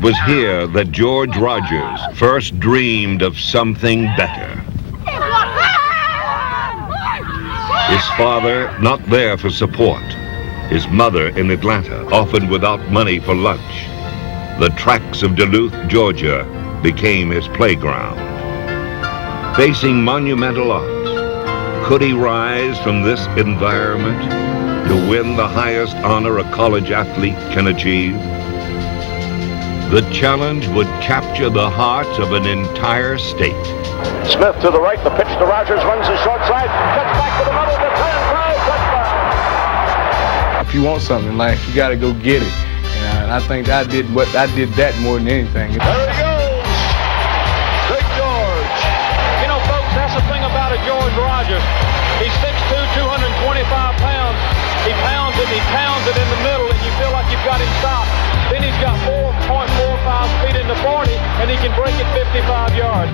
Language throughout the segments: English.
It was here that George Rogers first dreamed of something better. His father not there for support. His mother in Atlanta, often without money for lunch. The tracks of Duluth, Georgia, became his playground. Facing monumental odds, could he rise from this environment to win the highest honor a college athlete can achieve? The challenge would capture the hearts of an entire state. Smith to the right, the pitch to Rogers, runs the short side, cuts back to the middle, the 10, 5, touchdown. If you want something in life, you gotta go get it. And I think I did that more than anything. There he goes, Big George. You know, folks, that's the thing about a George Rogers. He's 6'2", 225 pounds. He pounds it in the middle, and you feel like you've got him stopped. Then he's got 4.45 speed in the 40, and he can break it 55 yards.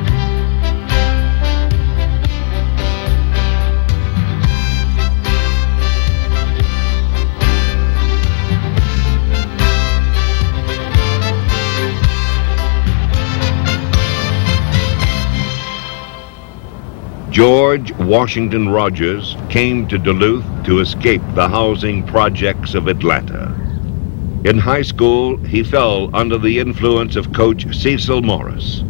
George Washington Rogers came to Duluth to escape the housing projects of Atlanta. In high school, he fell under the influence of Coach Cecil Morris,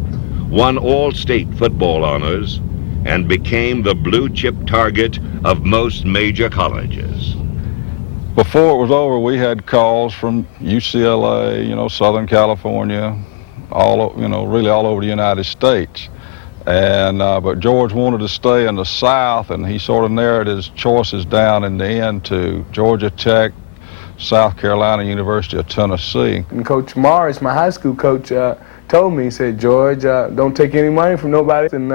won all-state football honors, and became the blue-chip target of most major colleges. Before it was over, we had calls from UCLA, Southern California, really all over the United States. And but George wanted to stay in the South, and he sort of narrowed his choices down in the end to Georgia Tech, South Carolina University of Tennessee. And Coach Morris, my high school coach, told me, he said, George, don't take any money from nobody. And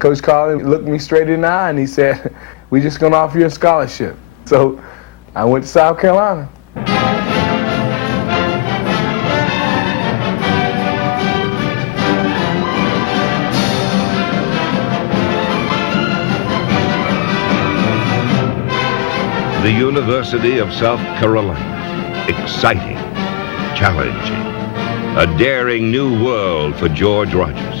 Coach Collins looked me straight in the eye and he said, we're just gonna offer you a scholarship. So I went to South Carolina. The University of South Carolina, exciting, challenging, a daring new world for George Rogers.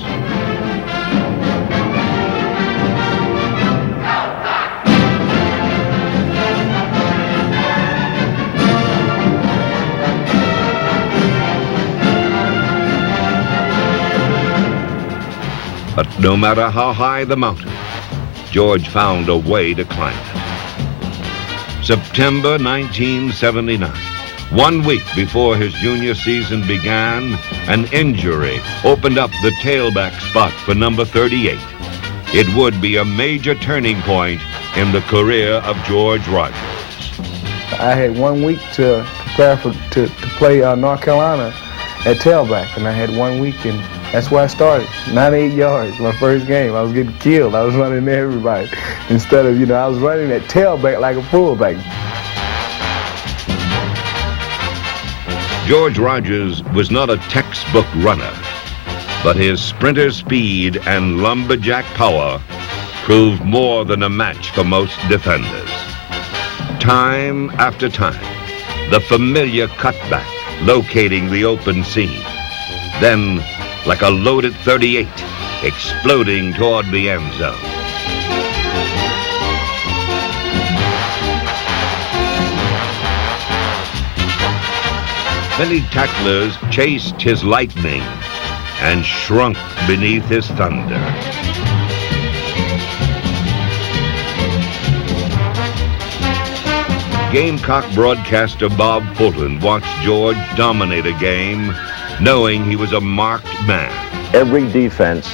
But no matter how high the mountain, George found a way to climb it. September 1979, 1 week before his junior season began, an injury opened up the tailback spot for number 38. It would be a major turning point in the career of George Rogers. I had 1 week to prepare to play North Carolina at tailback, and I had 1 week, and that's where I started. 98 yards, my first game. I was getting killed. I was running into everybody. Instead of, I was running at tailback like a fullback. George Rogers was not a textbook runner, but his sprinter speed and lumberjack power proved more than a match for most defenders. Time after time, the familiar cutback locating the open seam. Then, like a loaded .38, exploding toward the end zone. Many tacklers chased his lightning and shrunk beneath his thunder. Gamecock broadcaster Bob Fulton watched George dominate a game, knowing he was a marked man. Every defense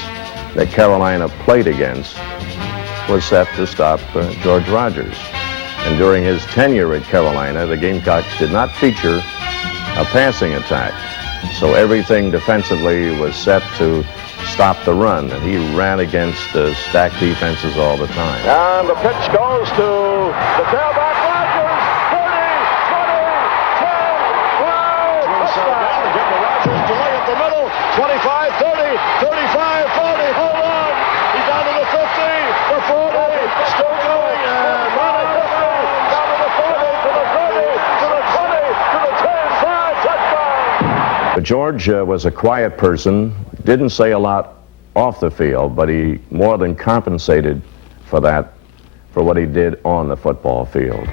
that Carolina played against was set to stop George Rogers. And during his tenure at Carolina, the Gamecocks did not feature a passing attack. So everything defensively was set to stop the run, and he ran against stacked defenses all the time. And the pitch goes to the tailback, Rogers, 30, 20, 10, 5, touchdown. Down to Rogers, delay at the middle, 25, 30, 35, 40, hold on. He's down to the 50, the 40, still going, and running, down to the 40, to the 30, to the 20, to the 10, 5, touchdown. But George was a quiet person, didn't say a lot off the field, but he more than compensated for that, for what he did on the football field.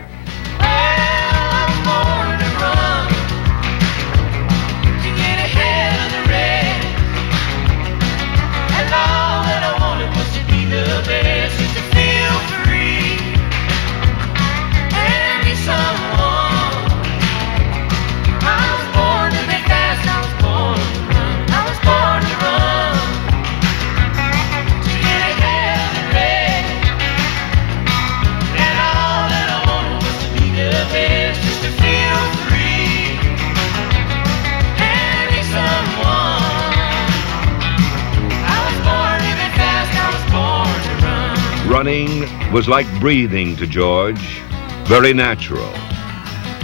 Running was like breathing to George, very natural.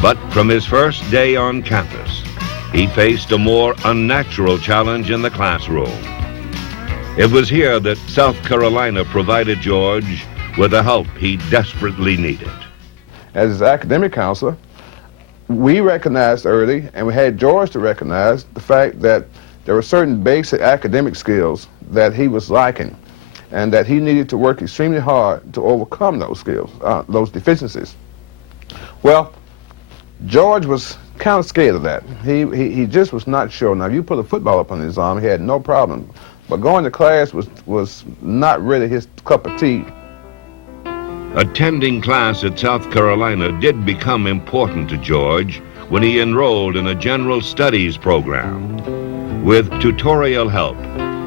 But from his first day on campus, he faced a more unnatural challenge in the classroom. It was here that South Carolina provided George with the help he desperately needed. As his academic counselor, we recognized early, and we had George to recognize, the fact that there were certain basic academic skills that he was lacking, and that he needed to work extremely hard to overcome those skills, those deficiencies. Well, George was kind of scared of that. He just was not sure. Now, if you put a football up on his arm, he had no problem. But going to class was not really his cup of tea. Attending class at South Carolina did become important to George when he enrolled in a general studies program. With tutorial help,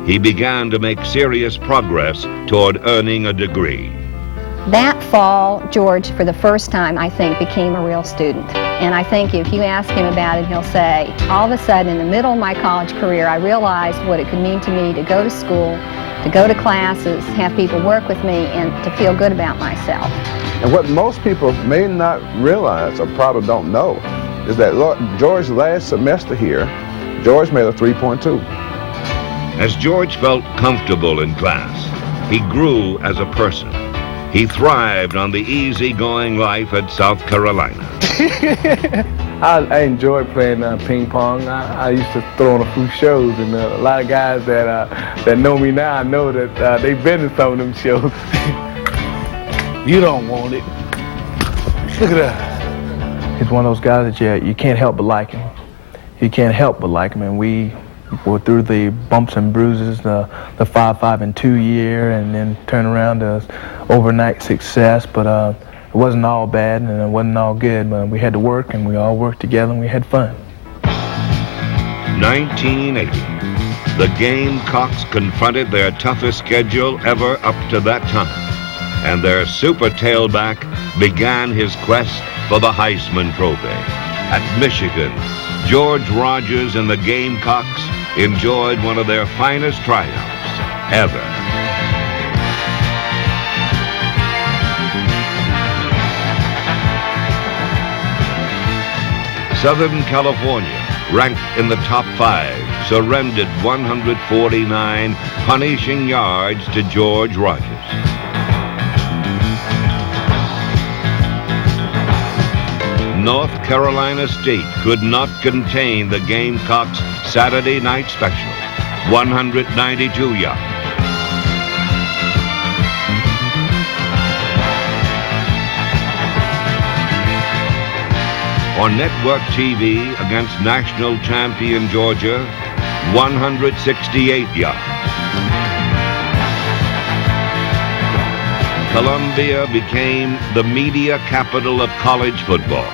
he began to make serious progress toward earning a degree. That fall, George, for the first time, I think, became a real student. And I think if you ask him about it, he'll say, all of a sudden, in the middle of my college career, I realized what it could mean to me to go to school, to go to classes, have people work with me, and to feel good about myself. And what most people may not realize, or probably don't know, is that George's last semester here, George made a 3.2. As George felt comfortable in class, he grew as a person. He thrived on the easygoing life at South Carolina. I enjoyed playing ping pong. I used to throw on a few shows, and a lot of guys that know me now, I know that they've been in some of them shows. You don't want it. Look at that. He's one of those guys that you can't help but like him. You can't help but like him, and we were through the bumps and bruises, the 5-5-2 year, and then turn around to overnight success. But it wasn't all bad and it wasn't all good. But we had to work, and we all worked together, and we had fun. 1980, the Gamecocks confronted their toughest schedule ever up to that time, and their super tailback began his quest for the Heisman Trophy. At Michigan, George Rogers and the Gamecocks enjoyed one of their finest triumphs ever. Southern California, ranked in the top 5, surrendered 149 punishing yards to George Rogers. North Carolina State could not contain the Gamecocks' Saturday night special, 192 yards. On network TV against national champion Georgia, 168 yards. Columbia became the media capital of college football.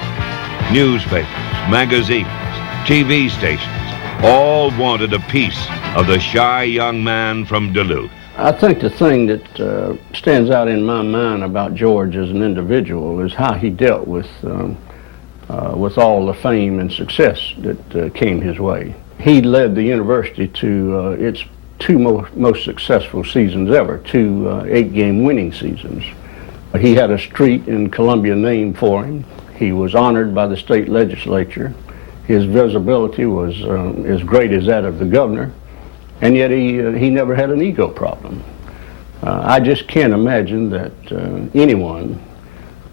Newspapers, magazines, TV stations, all wanted a piece of the shy young man from Duluth. I think the thing that stands out in my mind about George as an individual is how he dealt with all the fame and success that came his way. He led the university to its two most successful seasons ever, 2 8-game winning seasons. He had a street in Columbia named for him. He was honored by the state legislature. His visibility was as great as that of the governor, and yet he never had an ego problem. I just can't imagine that anyone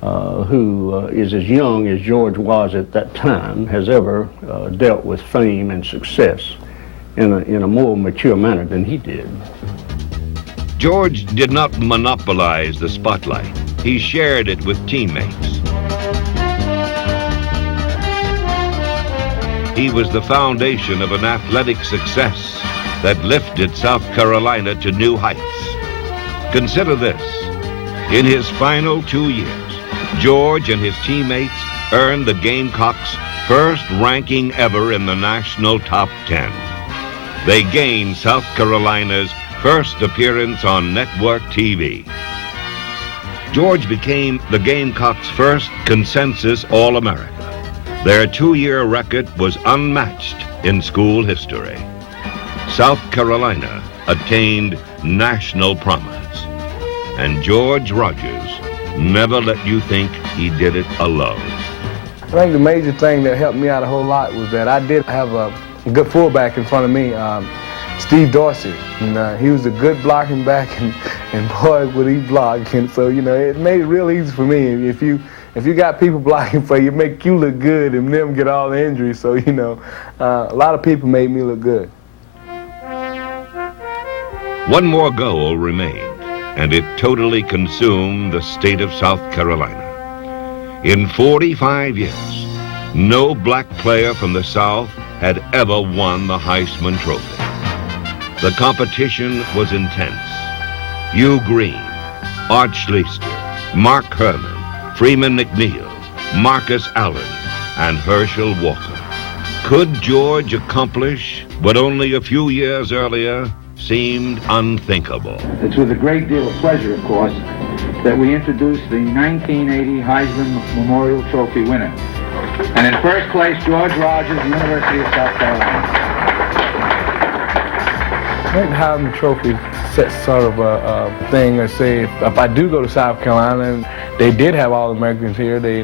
who is as young as George was at that time, has ever dealt with fame and success in a more mature manner than he did. George did not monopolize the spotlight. He shared it with teammates. He was the foundation of an athletic success that lifted South Carolina to new heights. Consider this. In his final 2 years, George and his teammates earned the Gamecocks' first ranking ever in the national top 10. They gained South Carolina's first appearance on network TV. George became the Gamecocks' first consensus All-America. Their 2-year record was unmatched in school history. South Carolina attained national prominence, and George Rogers never let you think he did it alone. I think the major thing that helped me out a whole lot was that I did have a good fullback in front of me, Steve Dorsey, and he was a good blocking back, and boy, would he block. And so, you know, it made it real easy for me. If you got people blocking for you, make you look good and them get all the injuries. So, you know, a lot of people made me look good. One more goal remained, and it totally consumed the state of South Carolina. In 45 years, no black player from the South had ever won the Heisman Trophy. The competition was intense. Hugh Green, Art Schleister, Mark Herman, Freeman McNeil, Marcus Allen, and Herschel Walker. Could George accomplish what only a few years earlier seemed unthinkable? It's with a great deal of pleasure, of course, that we introduce the 1980 Heisman Memorial Trophy winner. And in first place, George Rogers, University of South Carolina. I think the Heisman Trophy sets sort of a thing that say if I do go to South Carolina, they did have All-Americans here, they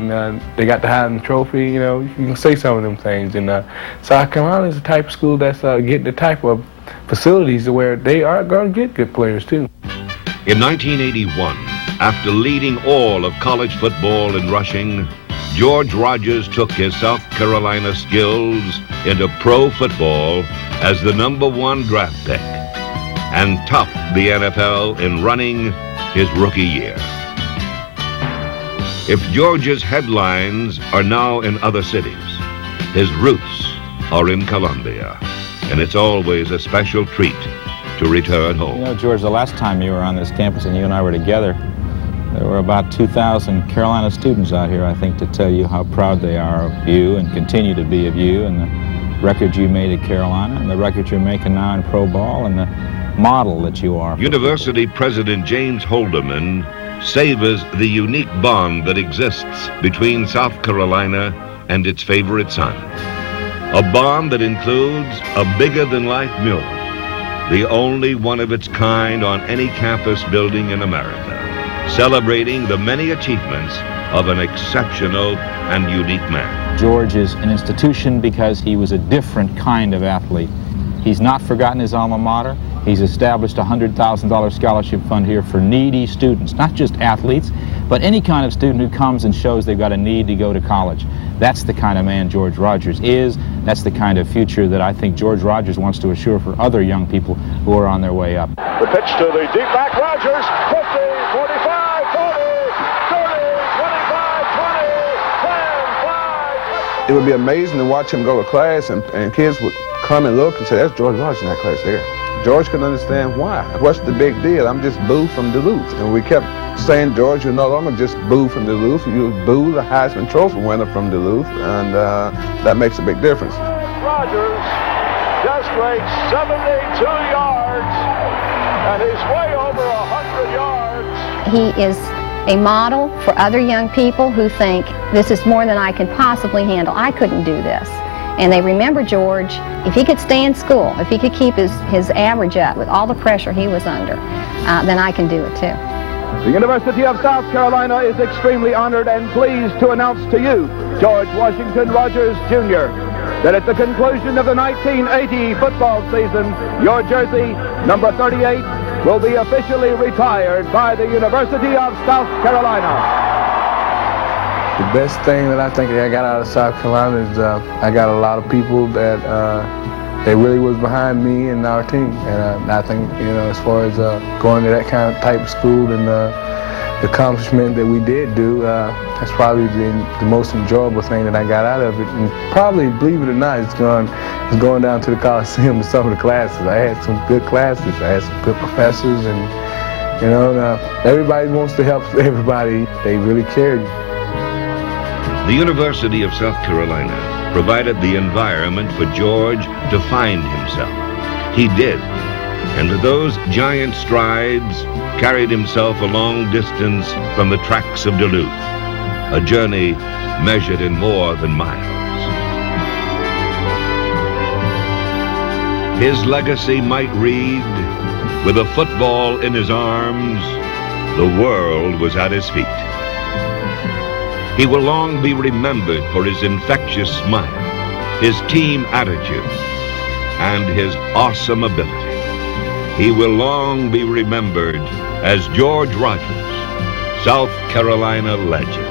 got the Heisman Trophy, you know, you can say some of them things. And South Carolina is the type of school that's getting the type of facilities where they are going to get good players too. In 1981, after leading all of college football in rushing, George Rogers took his South Carolina skills into pro football as the #1 draft pick and topped the NFL in running his rookie year. If George's headlines are now in other cities, his roots are in Columbia, and it's always a special treat to return home. You know, George, the last time you were on this campus and you and I were together, there were about 2,000 Carolina students out here, I think, to tell you how proud they are of you and continue to be of you and the record you made at Carolina and the record you're making now in pro ball and the model that you are. University President James Holderman savors the unique bond that exists between South Carolina and its favorite son. A bond that includes a bigger-than-life mural, the only one of its kind on any campus building in America, celebrating the many achievements of an exceptional and unique man. George is an institution because he was a different kind of athlete. He's not forgotten his alma mater. He's established a $100,000 scholarship fund here for needy students, not just athletes, but any kind of student who comes and shows they've got a need to go to college. That's the kind of man George Rogers is. That's the kind of future that I think George Rogers wants to assure for other young people who are on their way up. The pitch to the deep back, Rogers, 50, 45, 40, 30, 25, 20, 10, 5. It would be amazing to watch him go to class and kids would come and look and say, that's George Rogers in that class there. George couldn't understand why. What's the big deal? I'm just Boo from Duluth. And we kept saying, George, you're no longer just Boo from Duluth. You're Boo, the Heisman Trophy winner from Duluth, and that makes a big difference. Rogers just rakes 72 yards, and he's way over 100 yards. He is a model for other young people who think, this is more than I can possibly handle. I couldn't do this. And they remember George, if he could stay in school, if he could keep his average up with all the pressure he was under, then I can do it too. The University of South Carolina is extremely honored and pleased to announce to you, George Washington Rogers, Jr., that at the conclusion of the 1980 football season, your jersey, number 38, will be officially retired by the University of South Carolina. The best thing that I think that I got out of South Carolina is I got a lot of people that they really was behind me and our team. And I think, you know, as far as going to that kind of type of school and the accomplishment that we did do, that's probably the most enjoyable thing that I got out of it. And probably, believe it or not, it's going down to the Coliseum to some of the classes. I had some good classes. I had some good professors, and you know, everybody wants to help everybody. They really cared. The University of South Carolina provided the environment for George to find himself. He did, and with those giant strides, carried himself a long distance from the tracks of Duluth, a journey measured in more than miles. His legacy might read, with a football in his arms, the world was at his feet. He will long be remembered for his infectious smile, his team attitude, and his awesome ability. He will long be remembered as George Rogers, South Carolina legend.